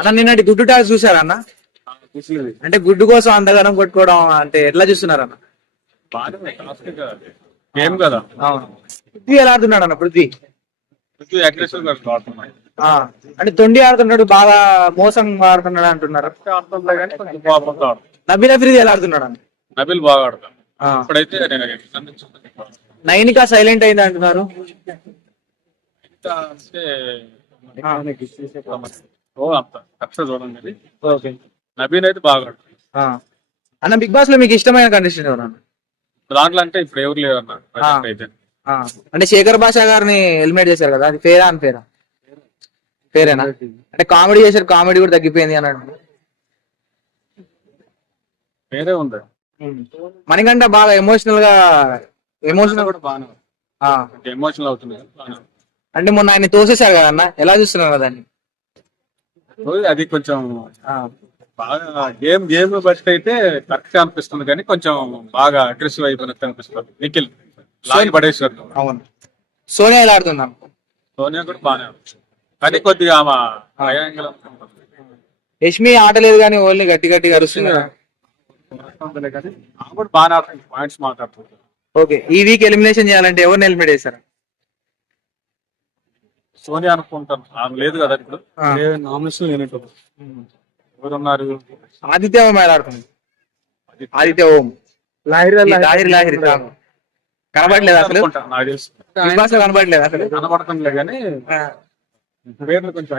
అన్న నిన్నటి గుడ్డు టాస్ చూసారా అన్న? అంటే గుడ్డు కోసం అంతగానం కొట్టుకోవడం అంటే ఎట్లా చూస్తున్నారు అన్న? గేమ్ కదా. అవును. పృథ్వీ ఎలా ఆడుతున్నాడు అన్న? పృథ్వీ అంటే తొండి ఆడుతున్నాడు, బాగా మోసం ఆడుతున్నాడు అంటున్నారు. నబీల్ అఫ్రీది ఎలా ఆడుతున్నాడు అన్న? నబిల్ బాగా ఆడతాడు. ఇప్పుడైతే నైనికా సైలెంట్ అయింది అంటున్నారు. చూడండి నబీల్ అయితే బాగా ఆడతాడు. అన్న బిగ్ బాస్ లో మీకు ఇష్టమైన కంటెస్టెంట్ ఎవరు అన్న? దాంట్లో అంటే ఇప్పుడు ఎవరు లేరు అన్న అయితే. అంటే శేఖర్ భాషా గారిని ఎలిమినేట్ చేశారు కదా, అది ఫేరా అని ఫేరా? ఫేరేనా? అంటే కామెడీ చేశారు, కామెడీ కూడా తగ్గిపోయింది అన్నాడు. వేరే ఉంది. మనకంటే బాగా ఎమోషనల్ కూడా బాగానే ఎమోషనల్ అవుతుంది. అంటే మొన్న ఆయన తోసేశారు కదా అన్న, ఎలా చూస్తున్నారు దాన్ని? అది కొంచెం బాగా గేమ్ బస్ట్ అయితే కరెక్ట్ అనిపిస్తుంది, కానీ కొంచెం బాగా అగ్రెసివ్ అయిపోయినట్టు అనిపిస్తుంది. నిఖిల్ లాగి పడేశ్వర్. అవును. సోనియా ఎలా ఆడుతుందా? సోనియా కూడా బాగానే ఉంది, కానీ కొద్దిగా యష్మి ఆట లేదు కానీ ఓన్లీ గట్టి గట్టిగా అరుస్తుంది. బాగానే ఆడుతుంది, పాయింట్స్ మాట్లాడుతుంది. ఓకే, ఈ వీక్ ఎలిమినేషన్ చేయాలంటే ఎవరిని ఎలిమినేట్ చేశారు? సోనియా అనుకుంటాను, ఆమె లేదు కదా ఇప్పుడు. నామినేషన్ ఎవరున్నారు? ఆదిత్య ఓం ఎలా ఆడుతుంది? ఆదిత్య ఓం లాహిరి కనబడలేదు అసలు, నాకు తెలుసు. బిగ్ బాస్ లో కనబడలేదు అసలు. కనబడటంలే కానీ పేర్లు కొంచెం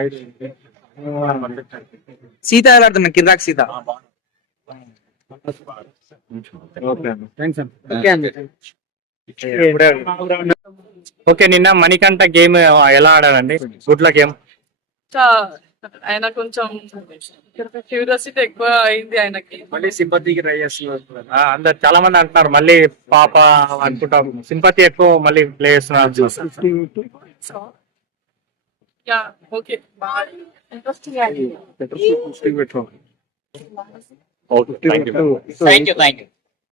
సీత ఎలా ఆడుతున్నా? కిరాక్ సీత. ఓకే, నిన్న మణికంఠ గేమ్ ఎలా ఆడారండి? గుడ్ల గేమ్ ఆయన కొంచెం క్యూరియాసిటీ ఎక్కువ అయింది ఆయనకి. మళ్ళీ సింపతికి ట్రై చేస్తున్నారు అందరు, చాలా మంది అంటున్నారు మళ్ళీ పాప అనుకుంటాం, సింపతి ఎక్కువ మళ్ళీ ప్లే చేస్తున్నారు. Okay, thank you.